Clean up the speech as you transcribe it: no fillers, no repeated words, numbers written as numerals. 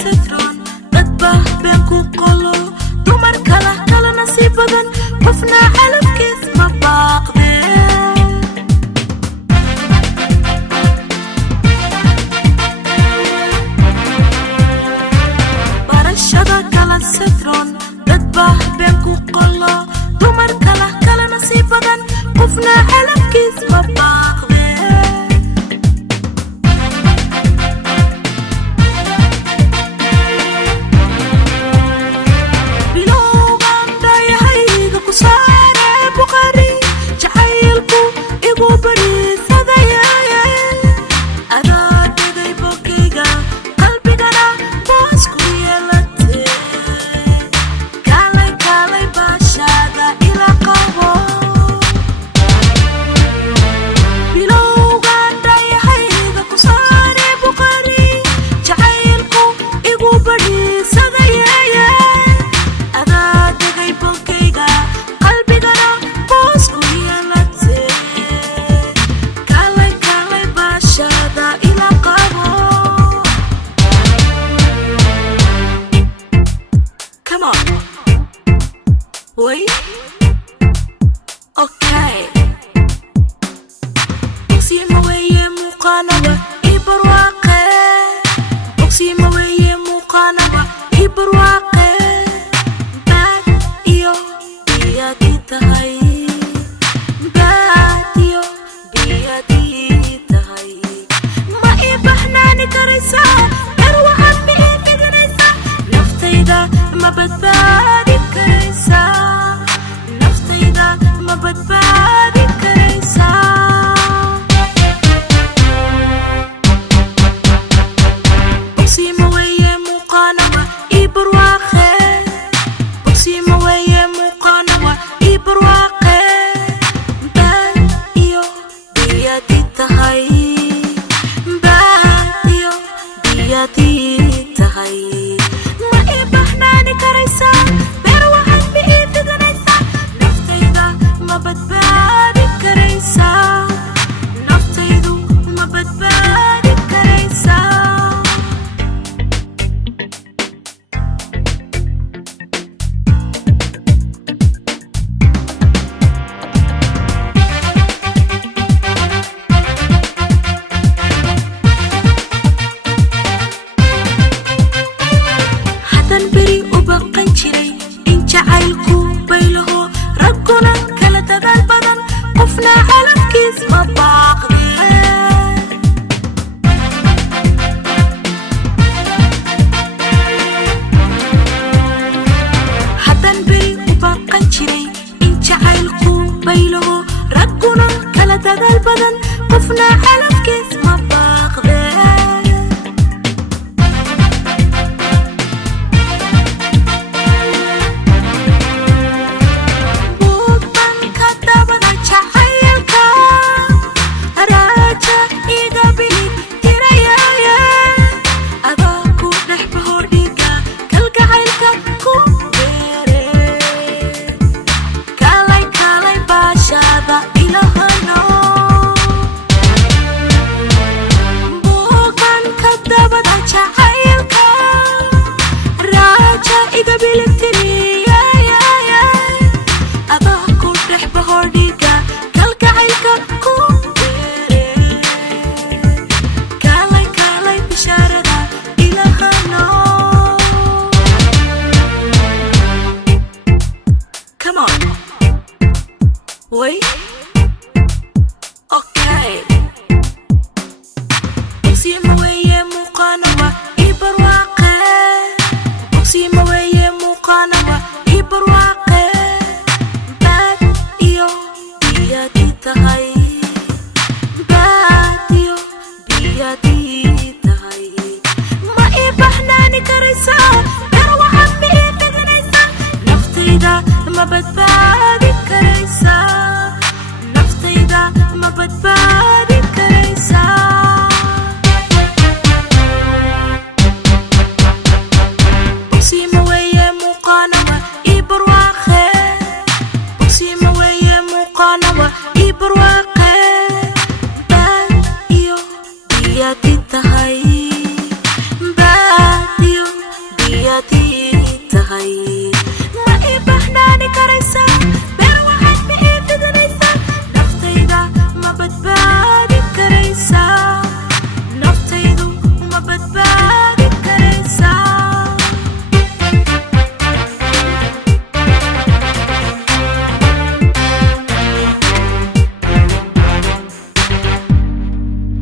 سترون dadbah been ku qolo dumar kala nasiib badan qofna calafkiis ma baaqdeen barashada kala سترون dadbah been ku qolo dumar kala nasiib badan qofna calafkiis ma baaqdeen Wait, okay. Oksima weye muqanawa ibarwaqe. Oksima weye muqanawa ibarwaqe. Bad iyo biyadi tahay. Bad iyo biyadi tahay. Ma ibahnani karaysa, arwahan mi ifidnaysa. Naftayda ma badbaadi karaysa. ما بدبادي كريسا أقسم ويا مقانوة إبرواقي أقسم ويا مقانوة إبرواقي باديو بيدي تهي باديو بيدي تهي ما إبحناني كريسا بروحك بإيدي دنيسا ما بدبادي كريسا نفتيدو ما بدبادي كريسا حتى نبري وبقى نشري إن جعلكو بيلهو ربنا البدن قفنا على الكيس ما باقدين حتى نبري وبقى نشري إن جعلكو بيلهو ربنا كلا البدن قفنا على الكيس ما باقدين Wait, okay. Oksima weye muqanawa ibarwaqe. Oksima weye muqanawa ibarwaqe. Bad iyo biyadi tahay. Bad iyo biyadi tahay. Ma ibahnani karaysa, barwahan mi ifidnaysa. Naftayda ma badbaadi karaysa. ما بدبادي كريسا